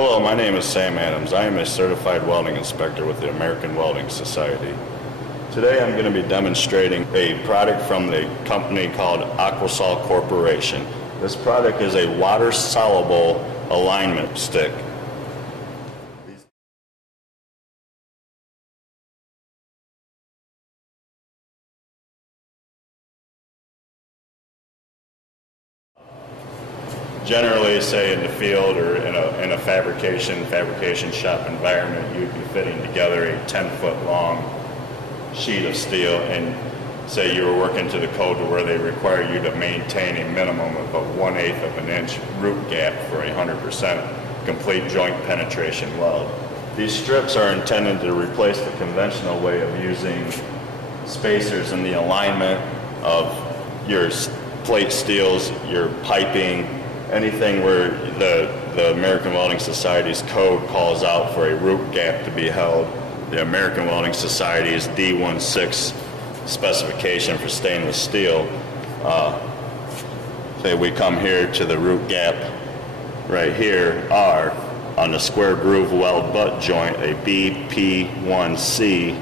Hello, my name is Sam Adams. I am a certified welding inspector with the American Welding Society. Today I'm going to be demonstrating a product from the company called Aquasol Corporation. This product is a water-soluble alignment stick. Generally, say in the field or in a fabrication shop environment, you'd be fitting together a 10-foot long sheet of steel, and say you were working to the code to where they require you to maintain a minimum of a 1/8 of an inch root gap for a 100% complete joint penetration weld. These strips are intended to replace the conventional way of using spacers in the alignment of your plate steels, your piping, anything where the American Welding Society's code calls out for a root gap to be held. The American Welding Society's D16 specification for stainless steel, say we come here to the root gap right here, R, on the square groove weld butt joint, a BP1C,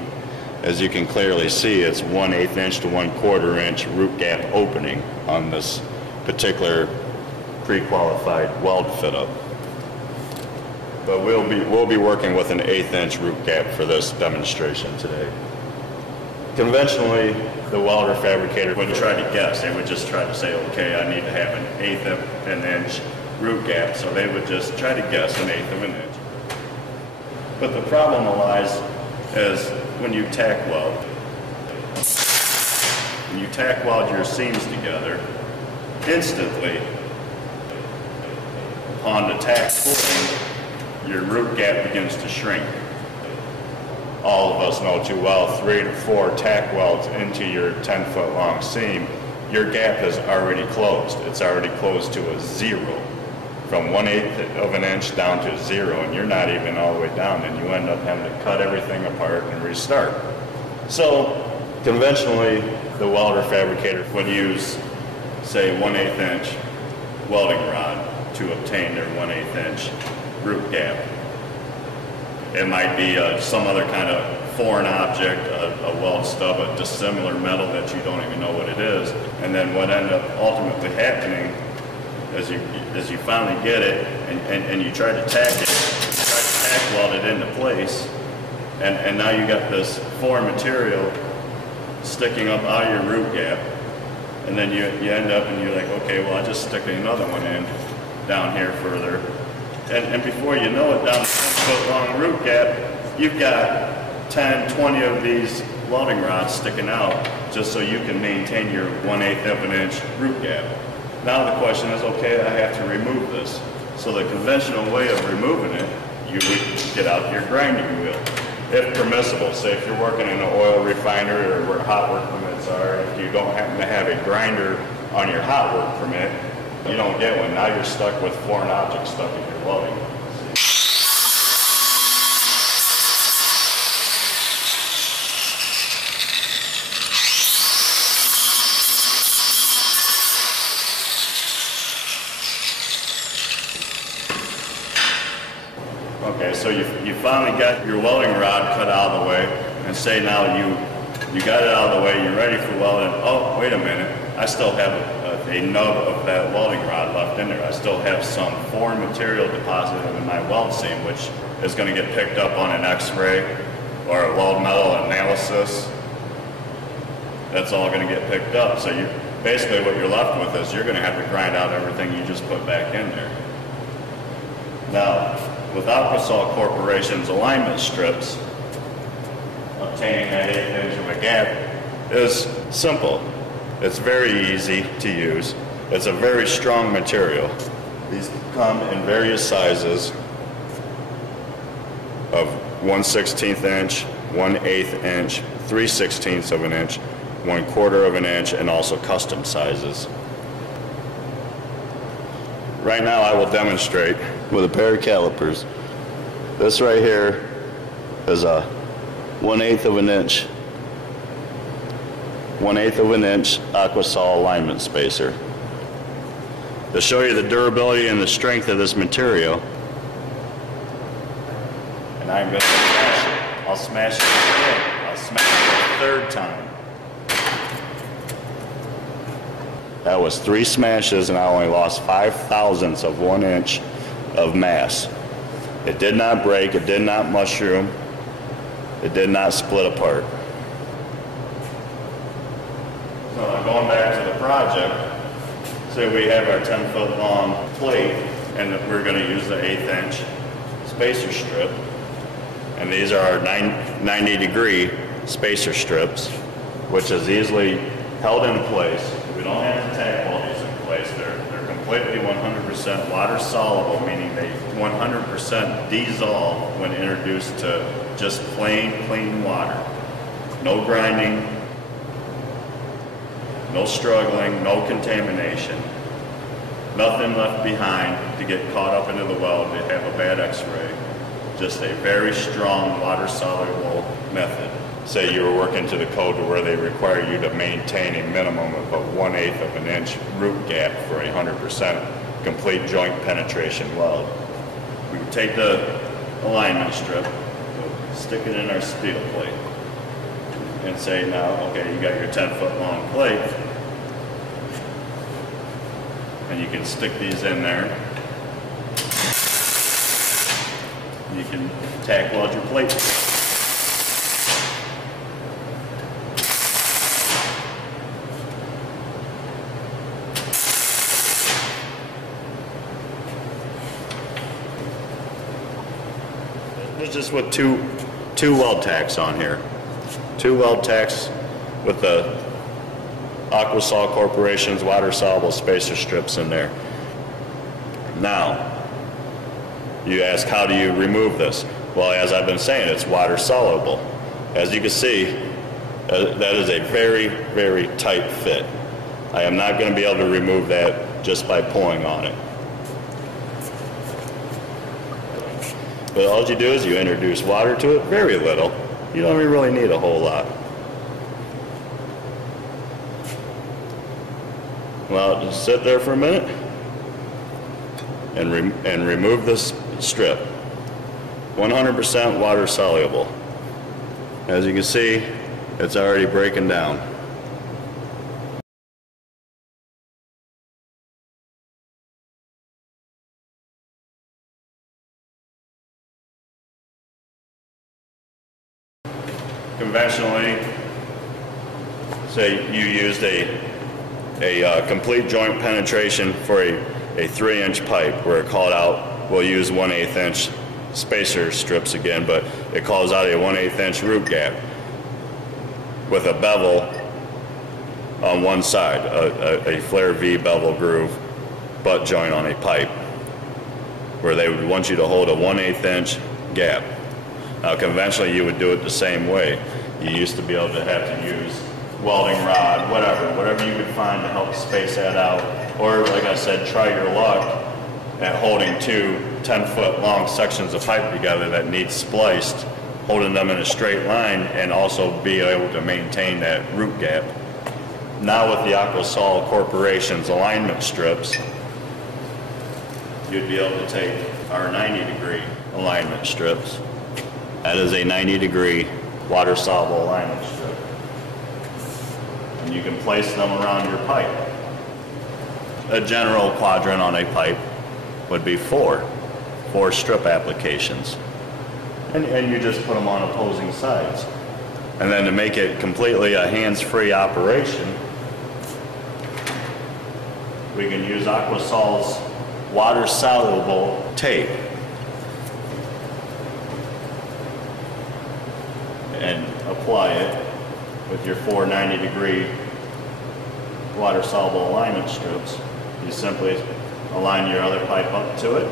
as you can clearly see, it's 1/8 inch to 1/4 inch root gap opening on this particular pre-qualified weld fit up. But we'll be working with an 1/8 inch root gap for this demonstration today. Conventionally, the welder fabricator would try to guess. They would just try to say, okay, I need to have an 1/8 of an inch root gap. So they would just try to guess an 1/8 of an inch. But the problem lies is when you tack weld. When you tack weld your seams together, instantly, upon the tack pulling, your root gap begins to shrink. All of us know too well, 3 to 4 tack welds into your 10-foot long seam, your gap is already closed. It's already closed to a 0. From 1/8 of an inch down to 0, and you're not even all the way down, and you end up having to cut everything apart and restart. So, conventionally, the welder fabricator would use, say, 1/8 inch welding rod to obtain their 1/8 inch root gap. It might be some other kind of foreign object, a weld stub, a dissimilar metal that you don't even know what it is. And then what ended up ultimately happening as you finally get it and you try to tack it, you try to tack weld it into place, and now you got this foreign material sticking up out of your root gap, and then you end up and you're like, okay, well, I just stick another one in down here further. And before you know it, down the 10-foot long root gap, you've got 10, 20 of these welding rods sticking out just so you can maintain your 1/8 of an inch root gap. Now the question is, okay, I have to remove this. So the conventional way of removing it, you would get out your grinding wheel. If permissible, say if you're working in an oil refinery or where hot work permits are, if you don't happen to have a grinder on your hot work permit, you don't get one. Now you're stuck with foreign objects stuck in your welding. Okay, so you finally got your welding rod cut out of the way, and say now you got it out of the way, you're ready for welding. Oh, wait a minute, I still have a nub of that welding rod left in there. I still have some foreign material deposited in my weld seam, which is going to get picked up on an x-ray or a weld metal analysis. That's all going to get picked up. So basically what you're left with is you're going to have to grind out everything you just put back in there. Now, with Aquasol Corporation's alignment strips, obtaining that 1/8 inch of a gap is simple. It's very easy to use. It's a very strong material. These come in various sizes of 1/16 inch, 1/8 inch, 3/16 of an inch, 1/4 of an inch, and also custom sizes. Right now I will demonstrate with a pair of calipers. This right here is a 1/8 of an inch, 1/8 of an inch Aquasol alignment spacer. To show you the durability and the strength of this material, and I'm going to smash it. I'll smash it again. I'll smash it a third time. That was 3 smashes, and I only lost 5/1000ths of 1 inch of mass. It did not break, it did not mushroom, it did not split apart. So going back to the project, say we have our 10-foot long plate, and we're going to use the 1/8 inch spacer strip, and these are our 90-degree spacer strips, which is easily held in place. We don't have to tack weld these in place. They're completely 100% water soluble, meaning they 100% dissolve when introduced to just plain, clean water. No grinding, no struggling, no contamination. Nothing left behind to get caught up into the weld to have a bad x-ray. Just a very strong water-soluble method. Say you were working to the code to where they require you to maintain a minimum of a 1/8 of an inch root gap for a 100% complete joint penetration weld. We can take the alignment strip, stick it in our steel plate, and say now, okay, you got your 10-foot long plate, and you can stick these in there. You can tack weld your plate. It's just with two weld tacks on here. 2 weld tacks with the Aquasol Corporation's water-soluble spacer strips in there. Now, you ask, how do you remove this? Well, as I've been saying, it's water-soluble. As you can see, that is a very, very tight fit. I am not going to be able to remove that just by pulling on it. But all you do is you introduce water to it, very little. You don't really need a whole lot. Well, just sit there for a minute and remove this strip. 100% water soluble. As you can see, it's already breaking down. Conventionally, say you used a complete joint penetration for a 3-inch pipe where it called out, we'll use 1/8 inch spacer strips again, but it calls out a 1/8 inch root gap with a bevel on one side, a flare V bevel groove butt joint on a pipe, where they would want you to hold a 1/8 inch gap. Now conventionally you would do it the same way. You used to be able to have to use welding rod, whatever you could find to help space that out. Or like I said, try your luck at holding 2 10-foot long sections of pipe together that need spliced, holding them in a straight line and also be able to maintain that root gap. Now with the Aquasol Corporation's alignment strips, you'd be able to take our 90-degree alignment strips. That is a 90-degree water-soluble alignment strip. And you can place them around your pipe. A general quadrant on a pipe would be 4 strip applications. And you just put them on opposing sides. And then to make it completely a hands-free operation, we can use Aquasol's water-soluble tape and apply it with your 4 90-degree water-soluble alignment strips. You simply align your other pipe up to it,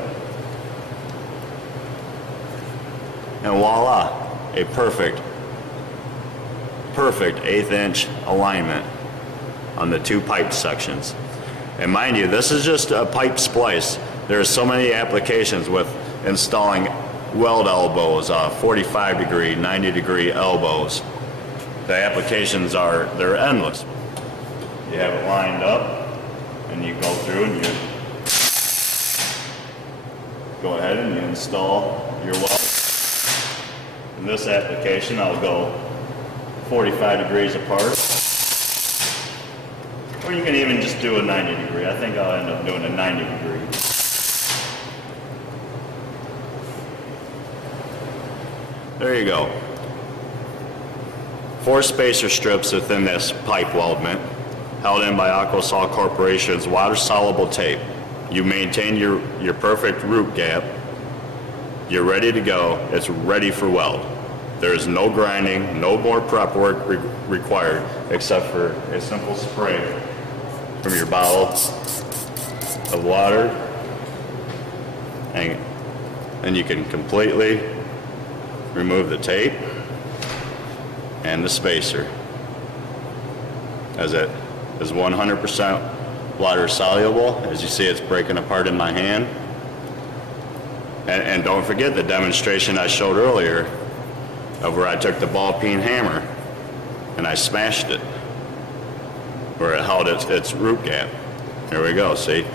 and voila, a perfect 1/8 inch alignment on the 2 pipe sections. And mind you, this is just a pipe splice. There are so many applications with installing weld elbows, 45-degree, 90-degree elbows. The applications they're endless. You have it lined up, and you go through and you go ahead and you install your weld. In this application, I'll go 45 degrees apart. Or you can even just do a 90 degree. I think I'll end up doing a 90 degree. There you go. 4 spacer strips within this pipe weldment, held in by Aquasol Corporation's water-soluble tape. You maintain your perfect root gap. You're ready to go. It's ready for weld. There is no grinding, no more prep work required, except for a simple spray from your bottle of water, and you can completely remove the tape and the spacer, as it is 100% water soluble. As you see, it's breaking apart in my hand. And don't forget the demonstration I showed earlier of where I took the ball peen hammer and I smashed it, where it held its root gap. There we go, see?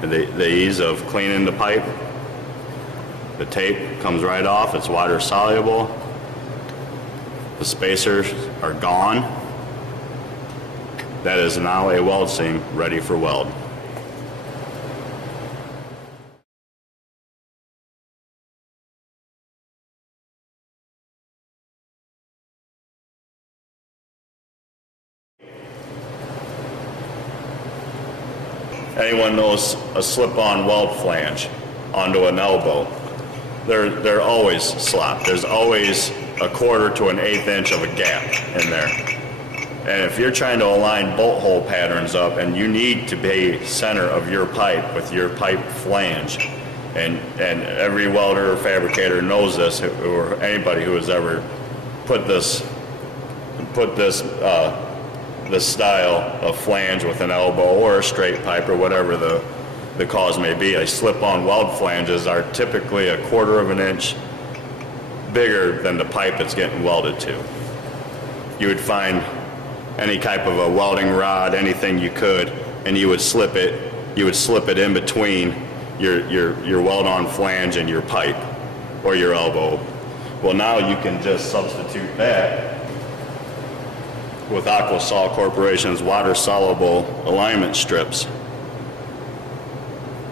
The ease of cleaning the pipe. The tape comes right off, it's water soluble. The spacers are gone. That is now a weld seam ready for weld. Anyone knows a slip-on weld flange onto an elbow? They're always slop. There's always a 1/4 to an 1/8 inch of a gap in there. And if you're trying to align bolt hole patterns up and you need to be center of your pipe with your pipe flange, and every welder or fabricator knows this, or anybody who has ever put this style of flange with an elbow or a straight pipe or whatever the cause may be. A slip-on weld flanges are typically a 1/4 of an inch bigger than the pipe it's getting welded to. You would find any type of a welding rod, anything you could, and you would slip it in between your weld-on flange and your pipe or your elbow. Well, now you can just substitute that with Aquasol Corporation's water-soluble alignment strips.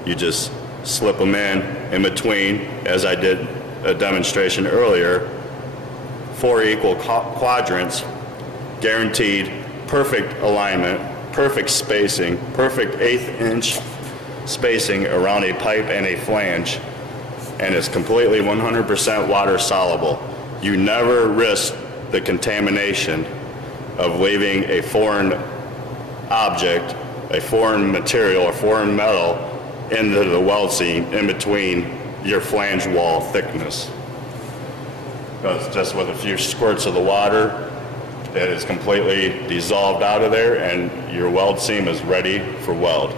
You just slip them in between, as I did a demonstration earlier, 4 equal quadrants, guaranteed perfect alignment, perfect spacing, perfect 1/8 inch spacing around a pipe and a flange, and it's completely 100% water soluble. You never risk the contamination of leaving a foreign object, a foreign material or foreign metal into the weld seam in between your flange wall thickness. Because just with a few squirts of the water, it is completely dissolved out of there and your weld seam is ready for weld.